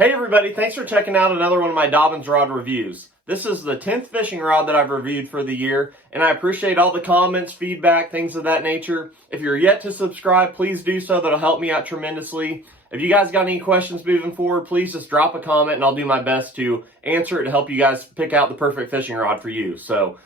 Hey everybody, thanks for checking out another one of my Dobyns rod reviews. This is the 10th fishing rod that I've reviewed for the year, and I appreciate all the comments, feedback, things of that nature. If you're yet to subscribe, please do so. That'll help me out tremendously. If you guys got any questions moving forward, please just drop a comment and I'll do my best to answer it to help you guys pick out the perfect fishing rod for you. So,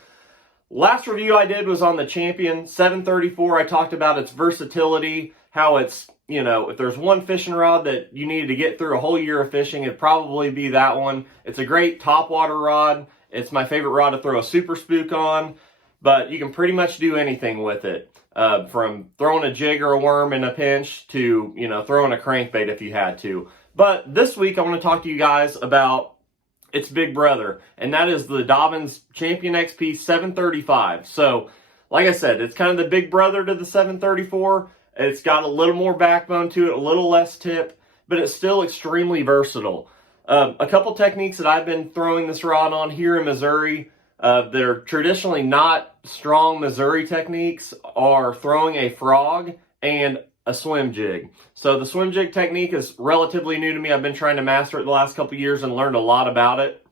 last review I did was on the Champion 734. I talked about its versatility, how it's, if there's one fishing rod that you needed to get through a whole year of fishing, it'd probably be that one. It's a great topwater rod. It's my favorite rod to throw a super spook on, but you can pretty much do anything with it. From throwing a jig or a worm in a pinch to, throwing a crankbait if you had to. But this week I want to talk to you guys about its big brother, and that is the Dobyns Champion XP 735. So, like I said, it's kind of the big brother to the 734. It's got a little more backbone to it, a little less tip, but it's still extremely versatile. A couple techniques that I've been throwing this rod on here in Missouri, they're traditionally not strong Missouri techniques, are throwing a frog and a swim jig. So the swim jig technique is relatively new to me. I've been trying to master it the last couple years and learned a lot about it.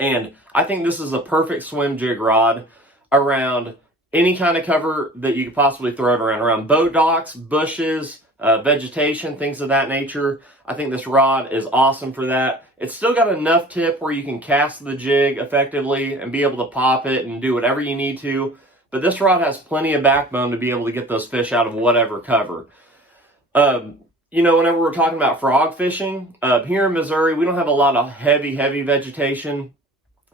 And I think this is a perfect swim jig rod around any kind of cover that you could possibly throw it around boat docks, bushes, vegetation, things of that nature. I think this rod is awesome for that. It's still got enough tip where you can cast the jig effectively and be able to pop it and do whatever you need to. But this rod has plenty of backbone to be able to get those fish out of whatever cover. Whenever we're talking about frog fishing, here in Missouri, we don't have a lot of heavy vegetation.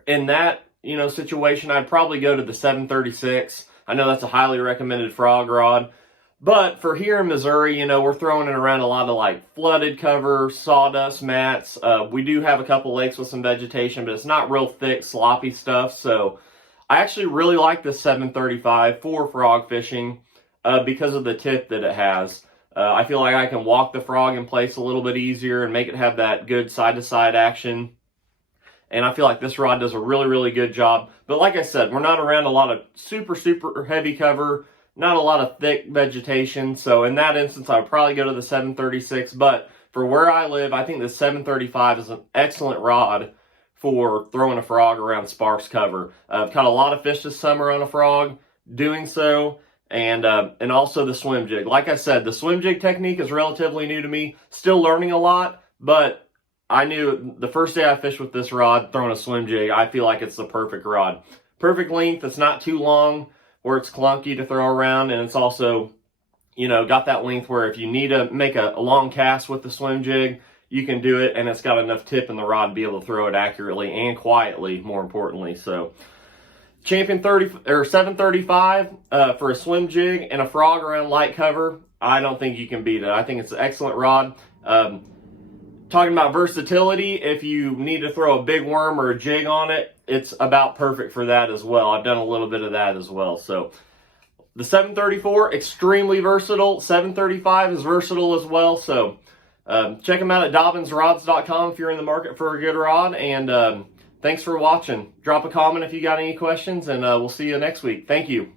In that, situation, I'd probably go to the 736. I know that's a highly recommended frog rod. But for here in Missouri, we're throwing it around a lot of like flooded cover, sawdust mats. We do have a couple lakes with some vegetation, but it's not real thick, sloppy stuff. So I actually really like this 735 for frog fishing because of the tip that it has. I feel like I can walk the frog in place a little bit easier and make it have that good side-to-side action. And I feel like this rod does a really good job. But like I said, we're not around a lot of super heavy cover, not a lot of thick vegetation. So in that instance, I would probably go to the 736. But for where I live, I think the 735 is an excellent rod for throwing a frog around sparse cover. I've caught a lot of fish this summer on a frog doing so. And also the swim jig. Like I said, the swim jig technique is relatively new to me. Still learning a lot, but I knew the first day I fished with this rod, throwing a swim jig, I feel like it's the perfect rod. Perfect length, it's not too long where it's clunky to throw around, and it's also, got that length where if you need to make a long cast with the swim jig, you can do it, and it's got enough tip in the rod to be able to throw it accurately and quietly, more importantly. So, Champion 735 for a swim jig and a frog around light cover, I don't think you can beat it. I think it's an excellent rod. Talking about versatility, if you need to throw a big worm or a jig on it, it's about perfect for that as well. I've done a little bit of that as well. So the 734, extremely versatile. 735 is versatile as well. So check them out at dobynsrods.com if you're in the market for a good rod. And thanks for watching. Drop a comment if you got any questions, and we'll see you next week. Thank you.